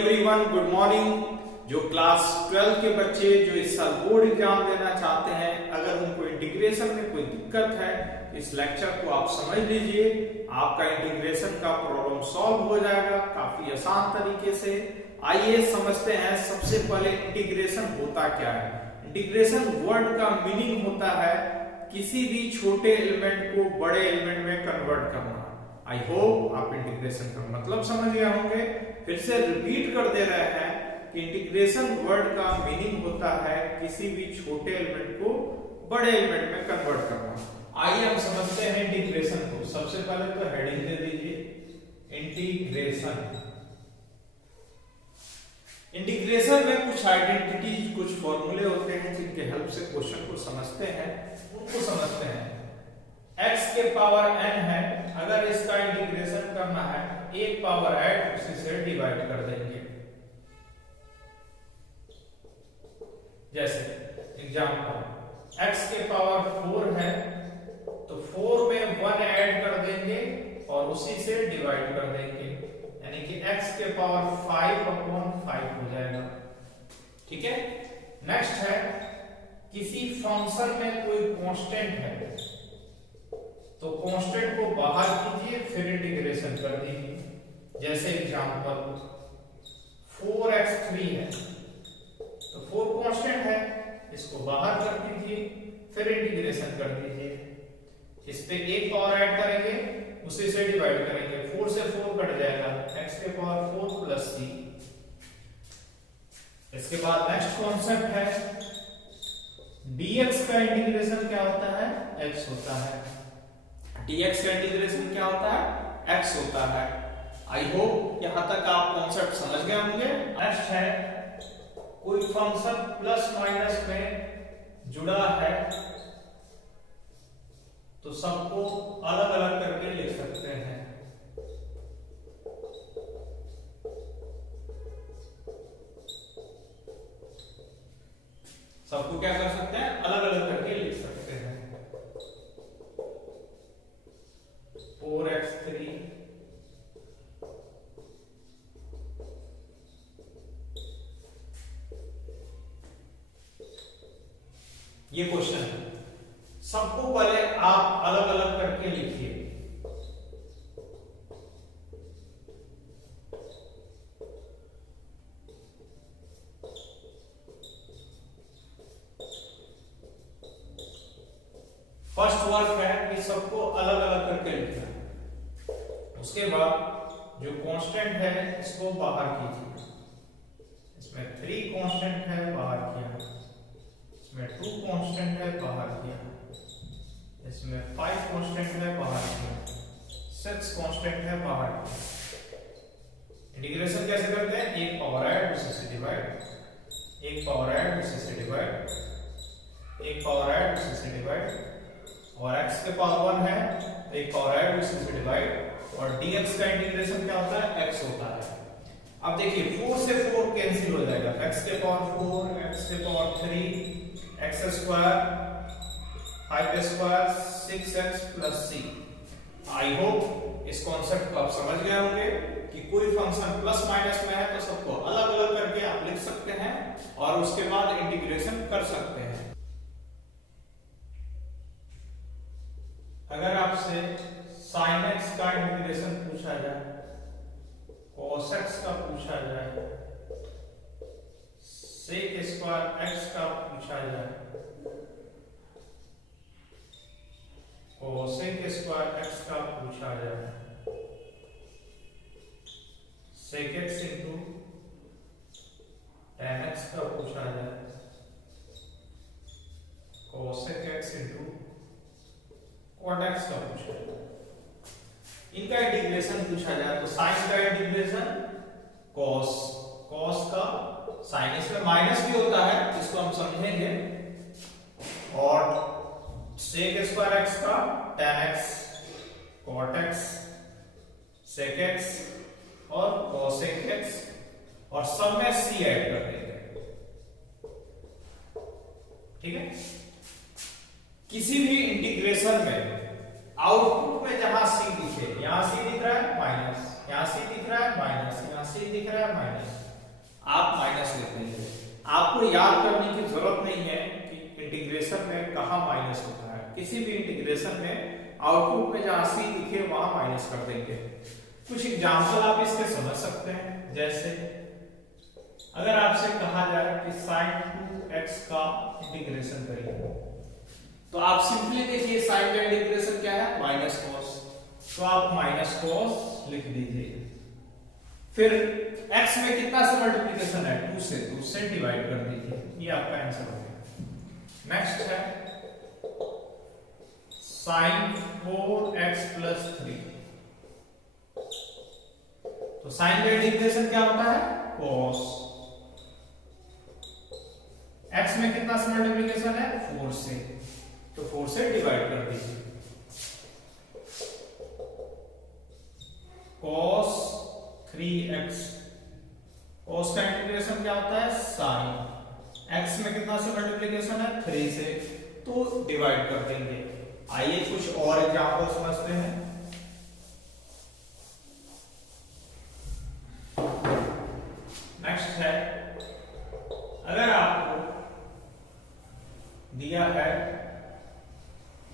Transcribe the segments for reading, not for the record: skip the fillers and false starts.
Everyone, good morning. जो class 12 के बच्चे जो इस साल बोर्ड एग्जाम देना चाहते हैं, अगर उनको इंटीग्रेशन में कोई दिक्कत है, इस लेक्चर को आप समझ लीजिए। आपका इंटीग्रेशन का प्रॉब्लम सॉल्व हो जाएगा काफी आसान तरीके से। आइए समझते हैं सबसे पहले इंटीग्रेशन होता क्या है। इंटीग्रेशन वर्ड का मीनिंग होता है किसी भी छोटे एलिमेंट को बड़े एलिमेंट में कन्वर्ट करना। आई होप आप इंटीग्रेशन का मतलब समझ गए होंगे। फिर से रिपीट कर दे रहे हैं कि इंटीग्रेशन वर्ड का मीनिंग होता है किसी भी छोटे एलिमेंट को बड़े एलिमेंट में कन्वर्ट करना। आइए हम समझते हैं इंटीग्रेशन को। सबसे पहले तो हेडिंग दे दीजिए इंटीग्रेशन। इंटीग्रेशन में कुछ आइडेंटिटीज, कुछ फॉर्मूले होते हैं जिनके हेल्प से क्वेश्चन को समझते हैं। उनको समझते हैं। x के पावर n है, अगर इसका इंटीग्रेशन करना है, एक पावर ऐड उसी से डिवाइड कर देंगे। जैसे एग्जांपल x के पावर 4 है तो 4 में 1 ऐड कर देंगे और उसी से डिवाइड कर देंगे, यानी कि x के पावर 5/5 हो जाएगा। ठीक है। नेक्स्ट है किसी फंक्शन में कोई कांस्टेंट है तो कांस्टेंट को बाहर कीजिए फिर इंटीग्रेशन कर दीजिए। जैसे एग्जांपल 4x3 है तो 4 कांस्टेंट है, इसको बाहर कर दीजिए फिर इंटीग्रेशन कर दीजिए। इस पे एक पावर ऐड करेंगे उसी से डिवाइड करेंगे, 4 से 4 कट जाएगा, x के पावर 4 प्लस c। इसके बाद नेक्स्ट कॉन्सेप्ट है dx का इंटीग्रेशन क्या होता है, x होता है। dx का इंटीग्रेशन क्या होता है, x होता है। आई होप यहां तक आप कॉन्सेप्ट समझ गए होंगे। नेक्स्ट है कोई फंक्शन प्लस माइनस में जुड़ा है तो सबको अलग अलग करके लिख सकते हैं। सबको क्या कर सकते हैं, अलग अलग करके लिख सकते हैं। 4x3 ये क्वेश्चन है। सबको पहले आप अलग अलग करके लिखिए। फर्स्ट वर्क है कि सबको अलग अलग करके लिखना। उसके बाद जो कांस्टेंट है इसको बाहर कीजिए। इसमें 3 कांस्टेंट है, बाहर किया। इसमें 2 कांस्टेंट है, बाहर किया। इसमें 5 कांस्टेंट है, बाहर किया। 6 कांस्टेंट है, बाहर किया। इंटीग्रेशन कैसे करते हैं, एक पावर ऐड उसी से डिवाइड, एक पावर ऐड उसी से डिवाइड, एक पावर ऐड उसी से डिवाइड, और x के पावर 1 है तो एक पावर ऐड उसी से डिवाइड, और dx का इंटीग्रेशन क्या होता है, x होता है। अब देखिए 4 से 4 कैंसिल हो जाएगा, x के पावर 4, x के power 3, x square, 5 square, 6x plus c। I hope इस कॉन्सेप्ट को आप समझ गए होंगे कि कोई फंक्शन प्लस माइनस में है तो सबको अलग अलग करके आप लिख सकते हैं और उसके बाद इंटीग्रेशन कर सकते हैं। अगर आपसे sin x का इंटीग्रेशन पूछा जाए, cos x का पूछा जाए, sec स्क्वायर x का पूछा जाए, cosec स्क्वायर x का पूछा जाए, sec x into tan x का पूछा जाए, cosec x into cot x का पूछा जाए, इनका इंटीग्रेशन पूछा जाए तो sin का इंटीग्रेशन cos, cos का sin, इसमें माइनस भी होता है इसको हम समझेंगे, और sec स्क्वायर x का tan x, cot x, sec x और cosec x, और सब में c ऐड कर देंगे। ठीक है। किसी भी इंटीग्रेशन में आउटपुट में जहां c दिखे, यहां c दिख रहा है माइनस, यहां c दिख रहा है माइनस, यहां c दिख रहा है माइनस, आप माइनस लिख देंगे। आपको याद करने की जरूरत नहीं है कि इंटीग्रेशन में कहाँ माइनस होता है। किसी भी इंटीग्रेशन में आउटपुट में जहां सी दिखे वहां माइनस कर देंगे। कुछ एग्जाम्पल आप इसके समझ सकते हैं। जैसे अगर आपसे कहा जाए कि sin 2x का इंटीग्रेशन करिए, तो आप सिंपली देखिए साइन का इंटीग्रेशन क्या है, माइनस कॉस। तो आप माइनस कॉस लिख दीजिए। फिर x में कितना से मल्टीप्लिकेशन है, 2 से, तो उससे डिवाइड कर दीजिए। ये आपका आंसर हो गया। नेक्स्ट है sin 4x plus 3। तो साइन का इंटीग्रेशन क्या होता है, cos। x में कितना से मल्टीप्लिकेशन है, 4 से, तो 4 से डिवाइड कर दीजिए। cos 3x, cos का इंटीग्रेशन क्या होता है, sin। x में कितना से मल्टीप्लिकेशन है, 3 से, तो डिवाइड कर देंगे। आइए कुछ और एग्जांपल समझते हैं। नेक्स्ट है, अगर आपको दिया है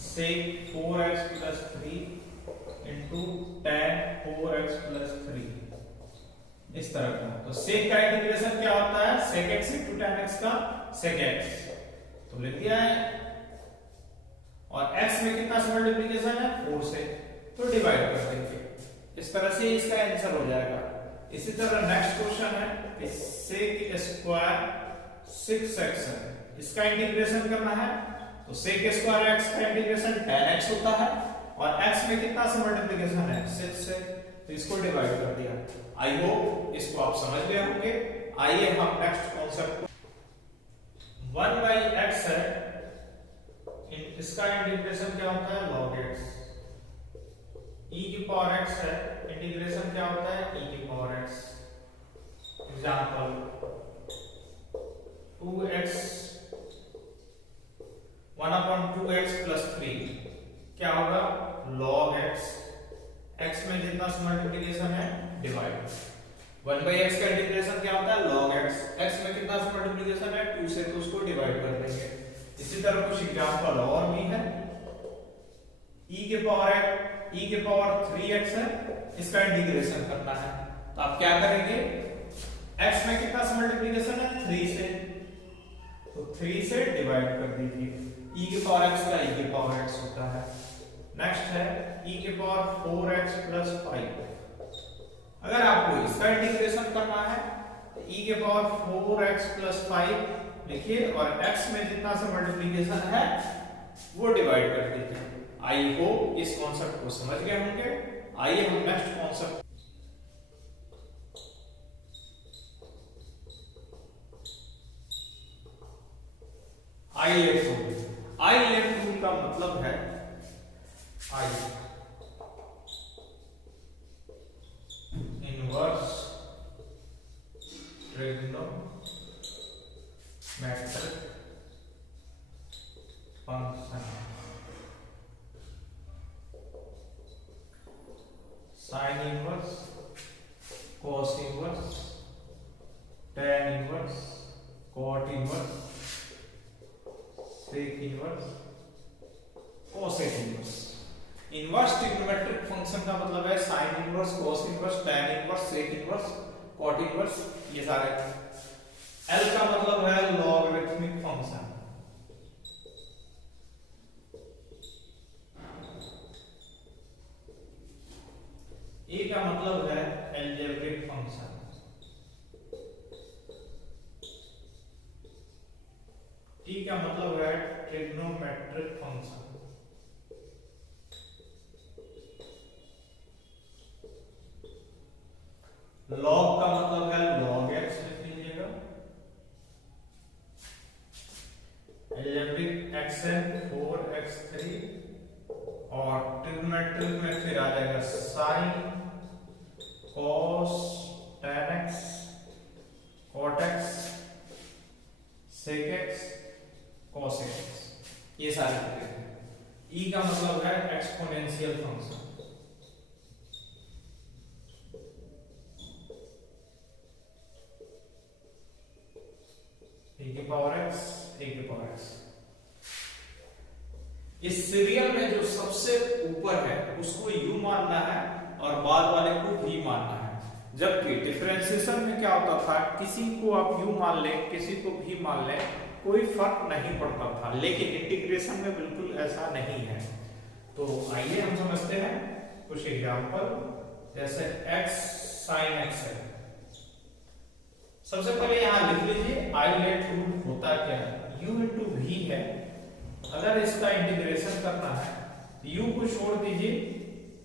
sec 4x plus 3 into tan 4x plus 3, इस तरह का, तो sec का इंटीग्रेशन क्या होता है, sec x into tan x का sec x, तो लिख दिया है। और x में कितना से मल्टीप्लिकेशन है, 4 से, तो डिवाइड कर देंगे। इस तरह से इसका आंसर हो जाएगा। इसी तरह नेक्स्ट क्वेश्चन है कि sec स्क्वायर 6x है, इसका इंटीग्रेशन करना है। तो sec स्क्वायर x का इंटीग्रेशन tan x होता है, और x में कितना से मल्टीप्लिकेशन है, 6 से, तो इसको डिवाइड कर दिया। आई होप इसको आप समझ गए होंगे। आइए हम नेक्स्ट कॉन्सेप्ट, 1/x है, इसका इंटीग्रेशन क्या होता है, log x। e की पावर x है, इंटीग्रेशन क्या होता है, e की power x। Example 2x 1/2x plus 3 क्या होगा, log x। x में जितना मल्टीप्लिकेशन है, डिवाइड। 1/x का इंटीग्रेशन क्या होता है, log x। x में कितना मल्टीप्लिकेशन है, 2 से, तो उसको डिवाइड कर देंगे। इसी तरह कुछ एग्जांपल और भी है। e के पावर 3x है, इसका इंटीग्रेशन करना है, तो आप क्या करेंगे, x में कितना से मल्टीप्लिकेशन है, 3 से, तो 3 से डिवाइड कर दीजिए। e के पावर x का e के पावर x होता है। नेक्स्ट है e के पावर 4x plus 5। अगर आपको इसका इंटीग्रेशन करना है, तो e के पावर 4x plus 5 लिखिए, और x में जितना से मल्टीप्लिकेशन है वो डिवाइड कर दीजिए। आई होप इस कॉन्सेप्ट को समझ गए होंगे। आइए हम next concept, I left rule का मतलब है, आई inverse trigonometric function, sine inverse, cos inverse, tan inverse, cot inverse, sec inverse, cosec inverse. Inverse trigonometric function का मतलब है sine inverse, cos inverse, tan inverse, sec inverse, cot inverse, ये सारे। L का मतलब है लॉगरिथमिक फंक्शन। E का मतलब है अलजेब्रिक फंक्शन। T का मतलब है ट्रिग्नोमेट्रिक फंक्शन। लॉग का मतलब है log x लिख लीजिएगा। अलजेब्रिक x है 4x3, और ट्रिग्नोमेट्रिक में फिर आ जाएगा sign, cos, tan x, cot x, sec x, cos x, ये सारे हैं। E का मतलब है एक्सपोनेंशियल फंक्शन। ए की पावर एक्स, ए की पावर एक्स। इस सीरियल में जो सबसे ऊपर है उसको u मानना है और बाद वाले को v मानना है। जबकि डिफरेंशिएशन में क्या होता था, किसी को आप u मान ले, किसी को v मान ले, कोई फर्क नहीं पड़ता था। लेकिन इंटीग्रेशन में बिल्कुल ऐसा नहीं है। तो आइए हम समझते हैं कुछ एग्जांपल। जैसे x sin x है, सबसे पहले यहां लिख लीजिए आई लेट रूट होता क्या है, u इंटू v है। अगर इसका इंटीग्रेशन करना है u को छोड़ दीजिए,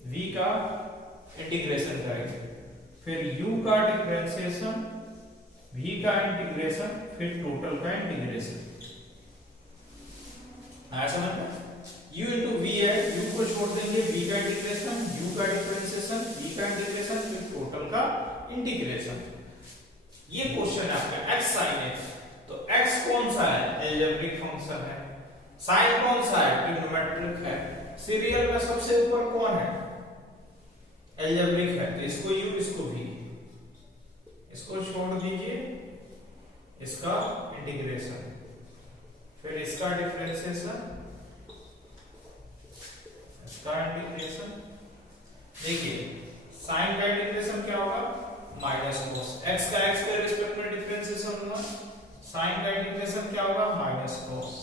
v का इंटीग्रेशन करेंगे, फिर u का डिफरेंशिएशन, v का इंटीग्रेशन, फिर टोटल का इंटीग्रेशन। आया समझ में? u इंटू v है, u को छोड़ देंगे, v का इंटीग्रेशन, u का डिफरेंशिएशन, v का इंटीग्रेशन, फिर टोटल का इंटीग्रेशन। ये क्वेश्चन है आपका x sin x। तो x कौन सा है, एल्जेब्रिक फंक्शन है। sin कौन सा है, ट्रिग्नोमेट्रिक है। सीरियल में सबसे ऊपर कौन है, एल्जेब्रिक है। तो इसको u, इसको v, इसको छोड़ दीजिए, इसका इंटीग्रेशन, फिर इसका डिफरेंशिएशन, इसका इंटीग्रेशन। देखिए sin का इंटीग्रेशन क्या होगा, माइनस cos। x का x के रिस्पेक्ट में डिफरेंशिएशन होगा, sin का इंटीग्रेशन क्या होगा, माइनस cos।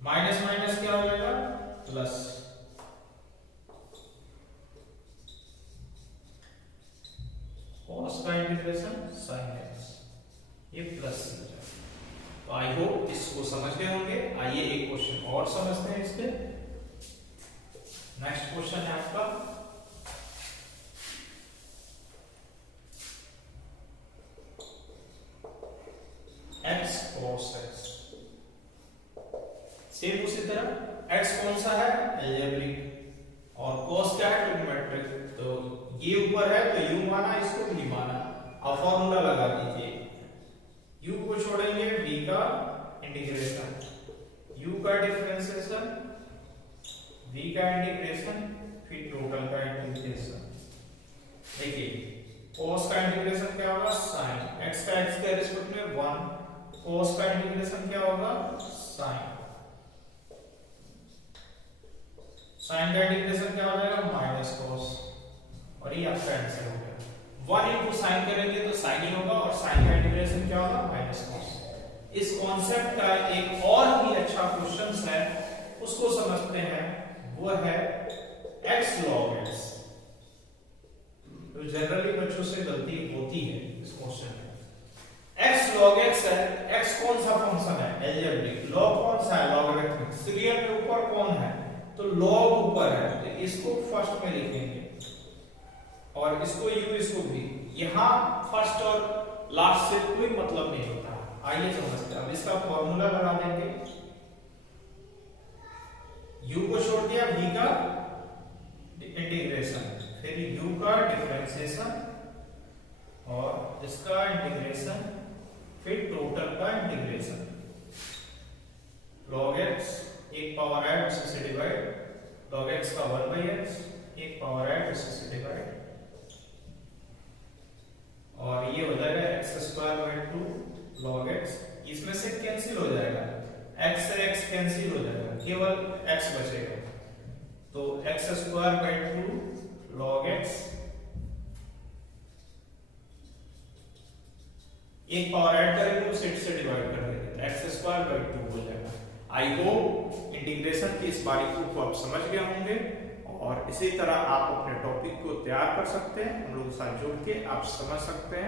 माइनस माइनस क्या हो जाएगा, प्लस। cos का इंटीग्रेशन sin x, ये प्लस हो जाएगा। तो आई होप इसको समझ गए होंगे। आइए एक क्वेश्चन और समझते हैं इसके। नेक्स्ट क्वेश्चन है आपका x cos x। सेम उसी तरह x कौन सा है, एल्जेब्रिक, और cos क्या है, ट्रिग्नोमेट्रिक। तो ये ऊपर है तो u माना, इसको v माना। अब फॉर्मूला लगा दीजिए, u को छोड़ेंगे, v का इंटीग्रेशन, u का डिफरेंशिएशन, v का इंटीग्रेशन, फिर टोटल का इंटीग्रेशन। देखिए cos का इंटीग्रेशन क्या होगा, sin। x का x के रिस्पेक्ट में 1, cos का इंटीग्रेशन क्या होगा, sin। sin का इंटीग्रेशन क्या हो जाएगा, माइनस cos। और ये आपका आंसर हो गया। 1 इंटू साइन करेंगे तो sin ही होगा, और sin का इंटीग्रेशन क्या होगा, माइनस cos। इस कॉन्सेप्ट का एक और भी अच्छा क्वेश्चन है, उसको समझते हैं। वो है x log x। तो जनरली बच्चों से गलती होती है इस क्वेश्चन में। x log x है, x कौन सा फंक्शन है, एल्जेब्रिक। log कौन सा है, लॉगरिथमिक। सीरियल में ऊपर कौन है, तो log ऊपर है, तो इसको फर्स्ट में लिखेंगे, और इसको u, इसको v। यहां फर्स्ट और लास्ट से कोई मतलब नहीं होता। आइए समझते हैं। अब इसका फॉर्मूला लगा देंगे, u को छोड़ दिया, v का इंटीग्रेशन, फिर u का डिफरेंशिएशन, और इसका इंटीग्रेशन, फिर टोटल का इंटीग्रेशन। log x, एक पावर है उसी से डिवाइड, log x का 1/x, एक पावर है उसी से डिवाइड, और ये हो जाएगा x² 2 log x। इसमें से कैंसिल हो जाएगा, x से x कैंसिल हो जाएगा, केवल x बचेगा। तो x² 2 log x, एक पावर ऐड करेंगे उसे से डिवाइड कर देंगे, तो x² 2 हो जाएगा। आई होप इंटीग्रेशन की इस बारीकी को आप समझ गए होंगे, और इसी तरह आप अपने टॉपिक को तैयार कर सकते हैं, हम लोगों के साथ जुड़ के आप समझ सकते हैं।